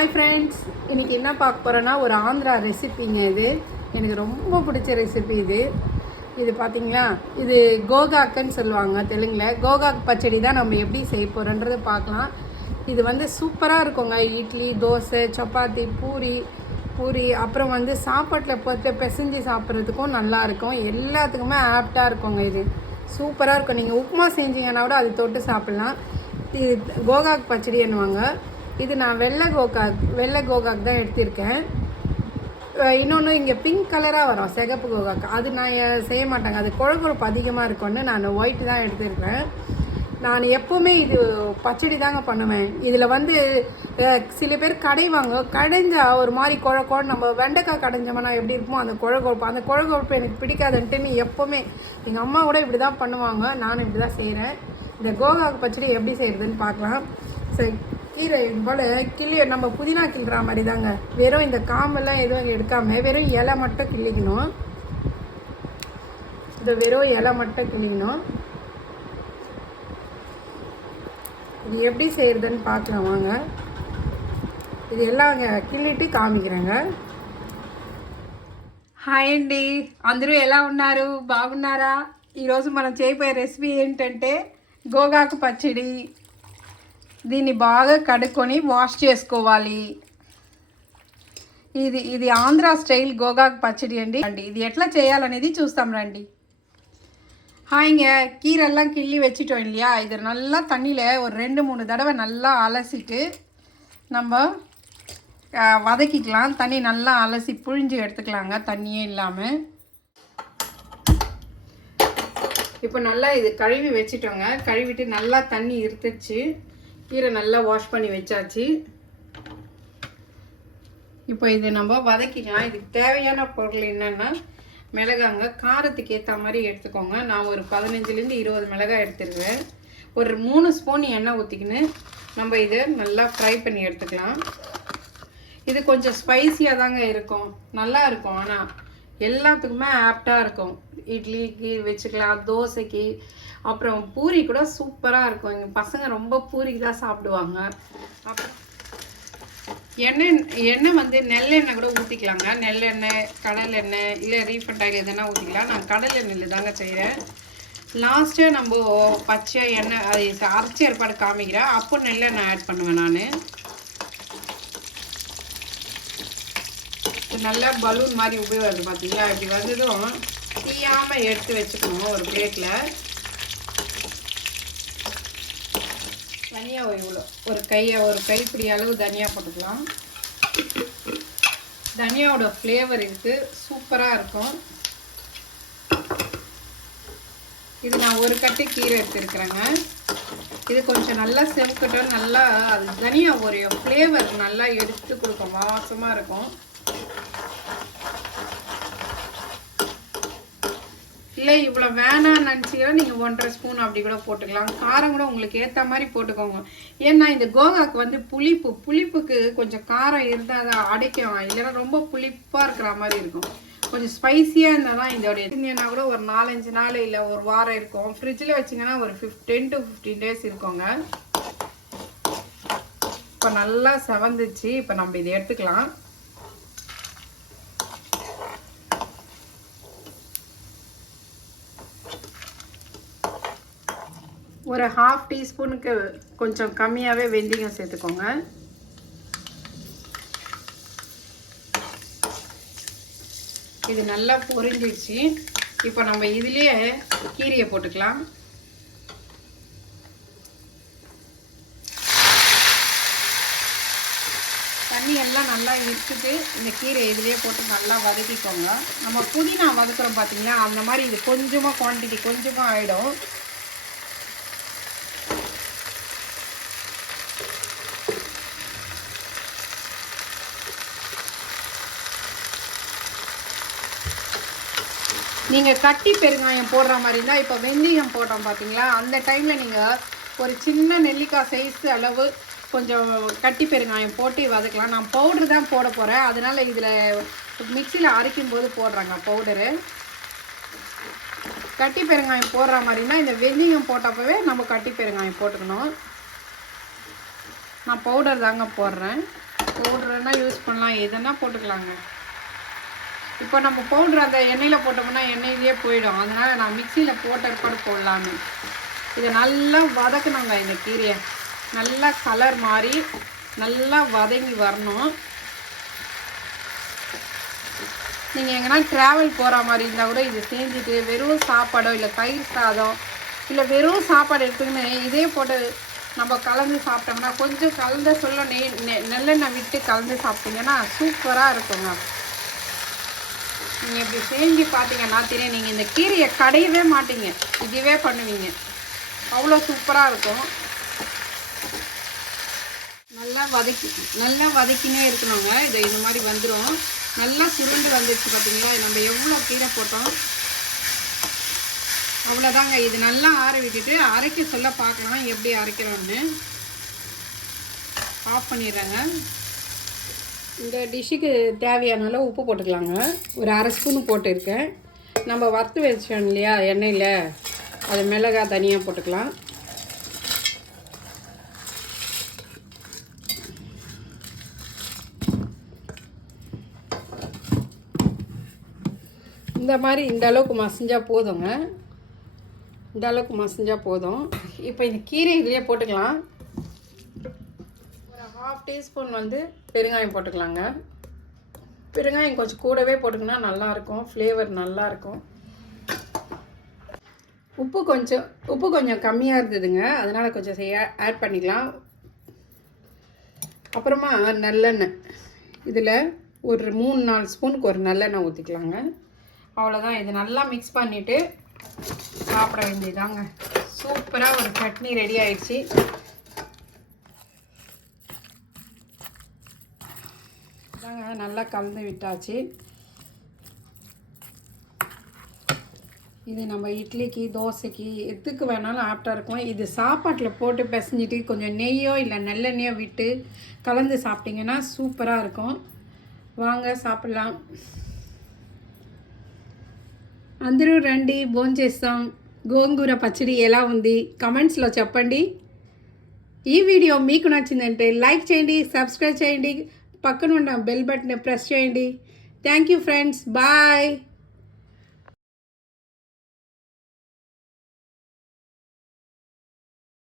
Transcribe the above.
Hi friends, இன்றைக்கி என்ன பார்க்க போகிறோன்னா ஒரு ஆந்திரா ரெசிபிங்க. இது எனக்கு ரொம்ப பிடிச்ச ரெசிபி. இது பார்த்தீங்களா, இது கோகாக்குன்னு சொல்லுவாங்க தெலுங்கில். கோகாக் பச்சடி தான் நம்ம எப்படி செய்ய போகிறோன்றது பார்க்கலாம். இது வந்து சூப்பராக இருக்குங்க. இட்லி, தோசை, சப்பாத்தி, பூரி அப்புறம் வந்து சாப்பாட்டில் போட்டு பிசைஞ்சு சாப்பிட்றதுக்கும் நல்லாயிருக்கும். எல்லாத்துக்குமே ஆப்டாக இருக்குங்க. இது சூப்பராக இருக்கும். நீங்கள் உப்புமா செஞ்சீங்கன்னா கூட அது தொட்டு சாப்பிட்லாம். இது கோகாக் பச்சடி என்னவாங்க. இது நான் வெள்ளை கோகாக் தான் எடுத்திருக்கேன். இன்னொன்று இங்கே பிங்க் கலராக வரும் சிகப்பு கோகாக். அது நான் செய்ய மாட்டேங்க. அது குழம்புறப்பு அதிகமாக இருக்கும்னு நான் ஒயிட் தான் எடுத்திருக்கேன். நான் எப்போவுமே இது பச்சடி தாங்க பண்ணுவேன். இதில் வந்து சில பேர் கடைஞ்சால் ஒரு மாதிரி குழ நம்ம வெண்டைக்காய் கடைஞ்சோம்னா எப்படி இருக்குமோ அந்த குழம்பு எனக்கு பிடிக்காதுன்ட்டுன்னு எப்போவுமே எங்கள் அம்மா கூட இப்படி தான் பண்ணுவாங்க. நானும் இப்படி தான் செய்கிறேன். இந்த கோகாக் பச்சடி எப்படி செய்கிறதுன்னு பார்க்கலாம். சரி, கீரை இது போல் நம்ம புதினா கிள்ளுற மாதிரி தாங்க. வெறும் இந்த காம்பெல்லாம் எதுவும் எடுக்காமல் வெறும் இலை மட்டும் கிள்ளிக்கணும். இந்த வெறும் இலை மட்டும் கிள்ளிக்கணும். இது எப்படி செய்கிறதுன்னு பார்க்கலாம் வாங்க. ఇది ఎలాగ కిల్లిటి కామిக்கிறேங்க. హాయ్ అండి, అందరూ ఎలా ఉన్నారు? బాగున్నారా? ఈరోజు మనం చేయబోయే రెసిపీ ఏంటంటే గోగాకు పచ్చడి. దీన్ని బాగా కడుక్కొని వాష్ చేసుకోవాలి. ఇది ఆంధ్ర స్టైల్ గోగాకు పచ్చడి అండి. ఇది ఎట్లా చేయాలనేది చూస్తాం రండి. இங்க கீரெல்லாம் கிள்ளி வச்சிட்டோம் இல்லையா, இது நல்லா தண்ணியில் ஒரு 2-3 தடவை நல்லா அலசிட்டு நம்ம வதக்கிக்கலாம். தண்ணி நல்லா அலசி புழிஞ்சு எடுத்துக்கலாங்க, தண்ணியே இல்லாமல். இப்போ நல்லா இது கழுவி வச்சிட்டோங்க. கழுவிட்டு நல்லா தண்ணி இருத்துச்சு. கீரை நல்லா வாஷ் பண்ணி வச்சாச்சு. இப்போ இது நம்ம வதக்கிக்கலாம். இதுக்கு தேவையான பொருள் என்னென்னா, மிளகாங்க காரத்துக்கு ஏற்ற மாதிரி எடுத்துக்கோங்க. நான் ஒரு 15-20 மிளகாய் எடுத்துருவேன். ஒரு 3 ஸ்பூன் எண்ணெய் ஊற்றிக்கின்னு நம்ம இதை நல்லா ஃப்ரை பண்ணி எடுத்துக்கலாம். இது கொஞ்சம் ஸ்பைஸியாக தாங்க இருக்கும், நல்லா இருக்கும். ஆனால் எல்லாத்துக்குமே ஆப்டாக இருக்கும். இட்லிக்கு வச்சுக்கலாம், தோசைக்கு, அப்புறம் பூரி கூட சூப்பராக இருக்கும். எங்கள் பசங்க ரொம்ப பூரிக்கு தான் சாப்பிடுவாங்க. அப்புறம் எண்ணெய் வந்து நெல்லெண்ணெய் கூட ஊற்றிக்கலாங்க. நெல்லெண்ணெய், கடலெண்ணெய், இல்லை ரீஃபண்ட் ஆயில் எதுனா ஊற்றிக்கலாம். நான் கடலெண்ணெயில் தாங்க செய்கிறேன். லாஸ்ட்டாக நம்ம பச்சை எண்ணெய் அது அரைச்சி ஏற்பாடு காமிக்கிறேன். அப்போ நெல்லெண்ணெய் ஆட் பண்ணுவேன் நான். நல்லா பலூன் மாதிரி உபயோகம் பார்த்தீங்களா, இப்படி வந்ததும் தீயாமல் எடுத்து வச்சுக்கணும் ஒரு பிளேட்டில். தனியாக இவ்வளோ ஒரு கைப்பிடி அளவு தனியாக போட்டுக்கலாம். தனியாவோட ஃப்ளேவர் இருக்குது, சூப்பராக இருக்கும். இது நான் ஒரு கட்டு கீரை எடுத்துருக்குறேங்க. இது கொஞ்சம் நல்லா செவக்கட்டும். நல்லா அது தனியா ஒரு ஃப்ளேவர் நல்லா எடுத்து கொடுக்கும், வாசமாக இருக்கும். இல்லை இவ்வளோ வேணான்னு நினச்சிங்கன்னா நீங்கள் 1.5 ஸ்பூன் அப்படி கூட போட்டுக்கலாம். காரம் கூட உங்களுக்கு ஏற்ற மாதிரி போட்டுக்கோங்க. ஏன்னா இந்த கோகாக்கு வந்து புளிப்புக்கு கொஞ்சம் காரம் இருந்தால் அதை அடைக்கும். இல்லைன்னா ரொம்ப புளிப்பாக இருக்கிற மாதிரி இருக்கும். கொஞ்சம் ஸ்பைஸியாக இருந்தால் தான் இதோடைய செஞ்சேன்னா கூட ஒரு 4-5 நாள் இல்லை ஒரு வாரம் இருக்கும். ஃப்ரிட்ஜில் வச்சிங்கன்னா ஒரு 10 to 15 days இருக்குங்க. இப்போ நல்லா செவந்துச்சு. இப்போ நம்ம இதை எடுத்துக்கலாம். ஒரு 1/2 டீஸ்பூனுக்கு கொஞ்சம் கம்மியாகவே வெந்தயம் சேர்த்துக்கோங்க. இது நல்லா பொரிஞ்சிடுச்சு. இப்போ நம்ம இதுலேயே கீரையை போட்டுக்கலாம். தண்ணி எல்லாம் நல்லா எடுத்துட்டு இந்த கீரை இதுலேயே போட்டு நல்லா வதக்கிக்கோங்க. நம்ம புதினா வதக்குறோம் பார்த்தீங்களா, அந்த மாதிரி இது கொஞ்சமாக குவான்டிட்டி கொஞ்சமாக ஆகிடும். நீங்கள் கட்டி பெருங்காயம் போடுற மாதிரி இருந்தால், இப்போ வெந்தயம் போட்டோம் பார்த்தீங்களா, அந்த டைமில் நீங்கள் ஒரு சின்ன நெல்லிக்காய் சைஸ் அளவு கொஞ்சம் கட்டி பெருங்காயம் போட்டு வதக்கலாம். நான் பவுட்ரு தான் போட போகிறேன், அதனால் இதில் மிக்சியில் அரைக்கும் போது போடுறாங்க பவுடரு. கட்டி பெருங்காயம் போடுற மாதிரினா இந்த வெந்தயம் போட்டப்பவே நம்ம கட்டி பெருங்காயம் போட்டுக்கணும். நான் பவுடர் தாங்க போடுறேன். பவுட்ருன்னா யூஸ் பண்ணலாம், எதுனா போட்டுக்கலாங்க. இப்போ நம்ம பவுட்ரு அந்த எண்ணெயில் போட்டோம்னா எண்ணெயிலே போயிடும். அதனால் நான் மிக்சியில் போட்ட ஏற்பாடு போடலான்னு இதை நல்லா வதக்கணுங்க. இந்த கீரையை நல்லா கலர் மாறி நல்லா வதங்கி வரணும். நீங்கள் எங்கன்னா ட்ராவல் போகிற மாதிரி இருந்தால் கூட இதை செஞ்சுட்டு வெறும் சாப்பாடோ இல்லை தயிர் சாதம் இல்லை வெறும் சாப்பாடு எடுத்துக்கின்னு இதே போட்டு நம்ம கலந்து சாப்பிட்டோம்னா கொஞ்சம் கலந்த சொல்ல நெல்லெண்ணெய் விட்டு கலந்து சாப்பிட்டீங்கன்னா சூப்பராக இருக்குங்க. நீங்கள் இப்படி செஞ்சு பார்த்தீங்கன்னா தெரியும், நீங்கள் இந்த கீரையை கடையவே மாட்டீங்க, இதுவே பண்ணுவீங்க. அவ்வளோ சூப்பராக இருக்கும். நல்லா வதக்கினே இருக்கணுங்க. இது இந்த மாதிரி வந்துடும். நல்லா சுருண்டு வந்துடுச்சு பார்த்தீங்களா. நம்ம எவ்வளோ கீரை போட்டோம் அவ்வளோதாங்க. இது நல்லா ஆற விட்டுட்டு அரைக்க சொல்ல பார்க்கலாம் எப்படி அரைக்கிறோன்னு. ஆஃப் பண்ணிடுறேங்க. இந்த டிஷ்ஷுக்கு தேவையான அளவு உப்பு போட்டுக்கலாங்க. ஒரு அரை ஸ்பூன் போட்டுருக்கேன். நம்ம வறுத்து வச்சோம் இல்லையா எண்ணெயில், அது மிளகாய் தனியாக போட்டுக்கலாம். இந்த மாதிரி இந்த அளவுக்கு மசிஞ்சால் போதுங்க. இந்த அளவுக்கு மசிஞ்சால் போதும். இப்போ இந்த கீரை இதுலேயே போட்டுக்கலாம். ஒரு 1/2 டீஸ்பூன் பெருங்காயம் போட்டுக்கலாங்க. பெருங்காயம் கொஞ்சம் கூடவே போட்டுக்கினா நல்லாயிருக்கும், ஃப்ளேவர் நல்லாயிருக்கும். உப்பு கொஞ்சம் கம்மியாக இருந்ததுங்க, அதனால் கொஞ்சம் ஆட் பண்ணிக்கலாம். அப்புறமா நல்லெண்ணெய், இதில் ஒரு 3-4 ஸ்பூனுக்கு ஒரு நல்லெண்ணெய் ஊற்றிக்கலாங்க. அவ்வளோதான். இது நல்லா மிக்ஸ் பண்ணிவிட்டு சாப்பிட வேண்டியதாங்க. சூப்பராக ஒரு சட்னி ரெடி ஆயிடுச்சு. தாங்க நல்லா கலந்து விட்டாச்சு. இது நம்ம இட்லிக்கு தோசைக்கு எதுக்கு வேணாலும் ஆப்டாக இருக்கும். இது சாப்பாட்டில் போட்டு பிசைஞ்சிட்டு கொஞ்சம் நெய்யோ இல்லை நல்லெண்ணெயோ விட்டு கலந்து சாப்பிட்டிங்கன்னா சூப்பராக இருக்கும். வாங்க సాப்பிடலாம். అందరూ రండి భోంచేస్తాం. గోంగూర పచ్చడి ఎలా ఉంది కమెంట్స్లో చెప్పండి. ఈ వీడియో మీకు నచ్చిందంటే లైక్ చేయండి, సబ్స్క్రైబ్ చేయండి, పక్కన ఉన్న బెల్ బటన్ ప్రెస్ చేయండి. Thank you friends, bye.